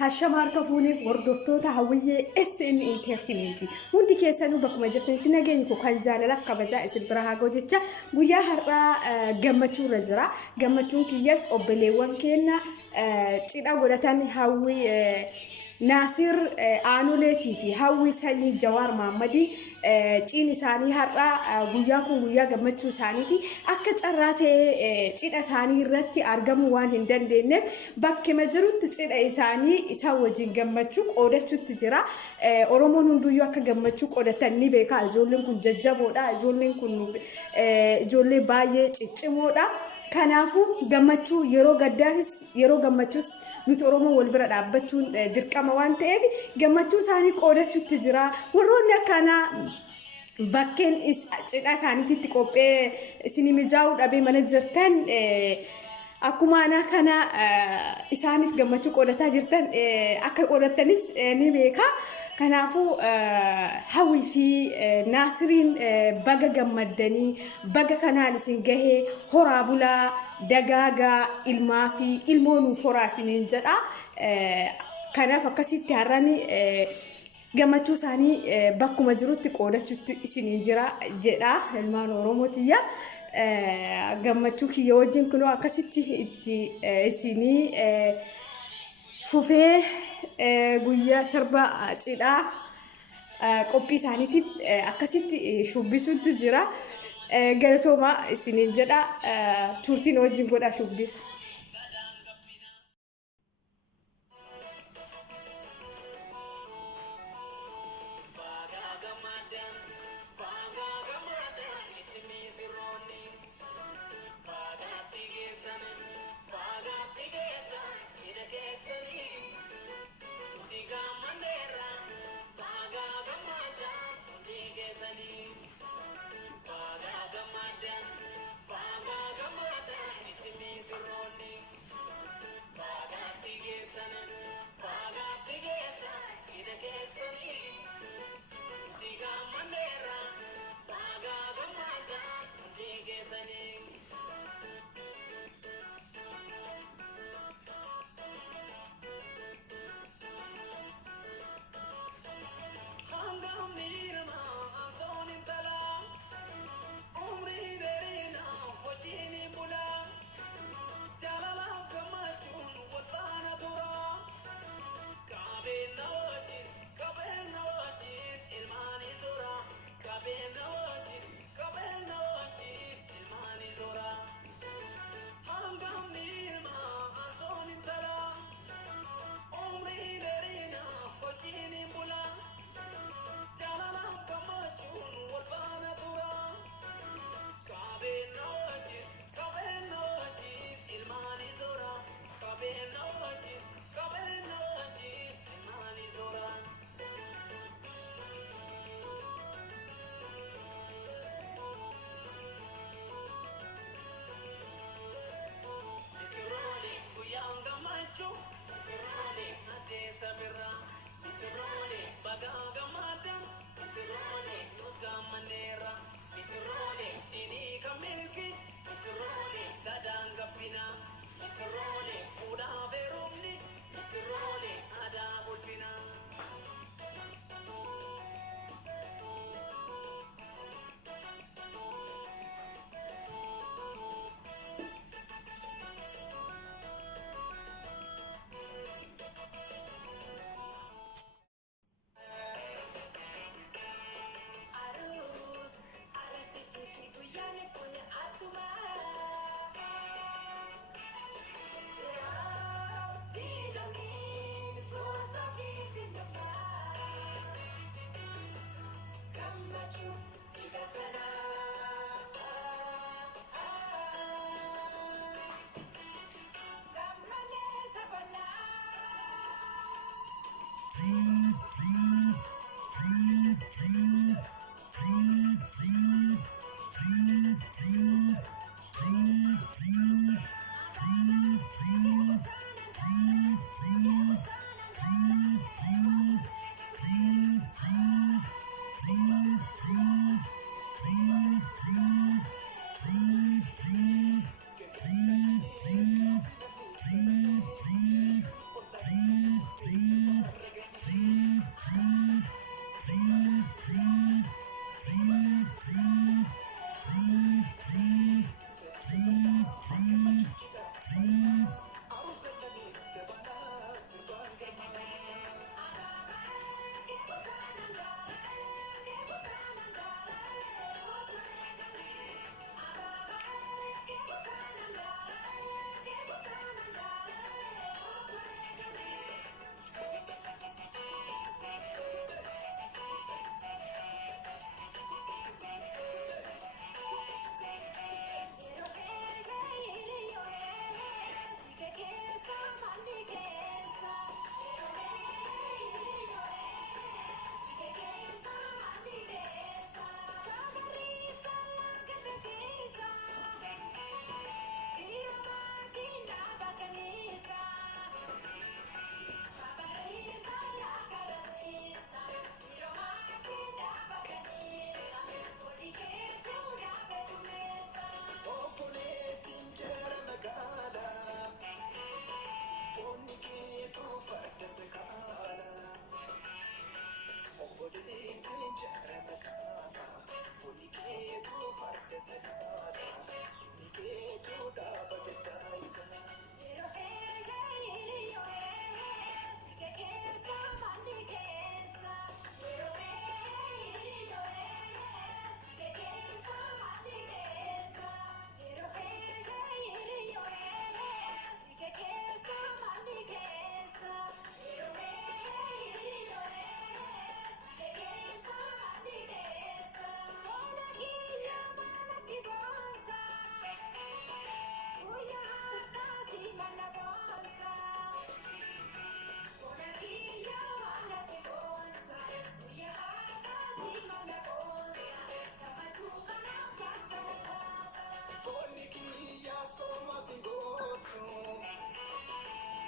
هالشمار كفوني وردفتوتا هوية SN Entertainment وندي كيسانو بكم جرتني تناجيني كوكان جالا لفك بجا إسبرها جودتشا ويا هرا جمتشو رجرا جمتشو كيس أبليوان كنا تيدا ولتاني هوي ناصر آنولتي في هوي سني جوار محمدي تيني ساني هرا ويا جمتشو سانيتي أكتر أراتي تيدا ساني رتي أرجمو وان هندن دينه بك مجرد تيدا ساني إسحاق وجين جمتشو قدرت تجرا أرومون هندو يوكا جمتشو قدرت تاني بيكا جولين كن ججبودا جولين كن جولين بايه تيجمودا كنافو جمتشو يرو قدامس يرو جمتشوس نتورومو والبرد عبتون دركا موان تأبي جمتشو ساني قدرت تجرا ورونا كنا bakken cidha isaaniitti qophee isin mijaa'uu dhabee mana jirtan akkuma ana kana isaaniif gammachuu qoodataa jirtan akka qoodatanis ni beeka kanaafuu hawwi fi naasiriin baga gammaddanii baga kanaan isin gahee horaa bulaa dagaagaa ilmaa fi ilmoonuu horaa isiniin jedha kanaaf akkasitti har'ani gammachuu isaanii bakkuma jirutti qoodachuutti isiniin jira jedha ilmaan Oromootiya gammachuu kiyya wajjin kunoo akkasitti itti isinii fufee guyyaa sirba cidhaa qophii isaaniitiif akkasitti shubbisuutti jira galatooma isiniin jedha turtiin wajjin godha shubbisa.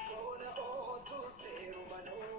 Bona otu seru manu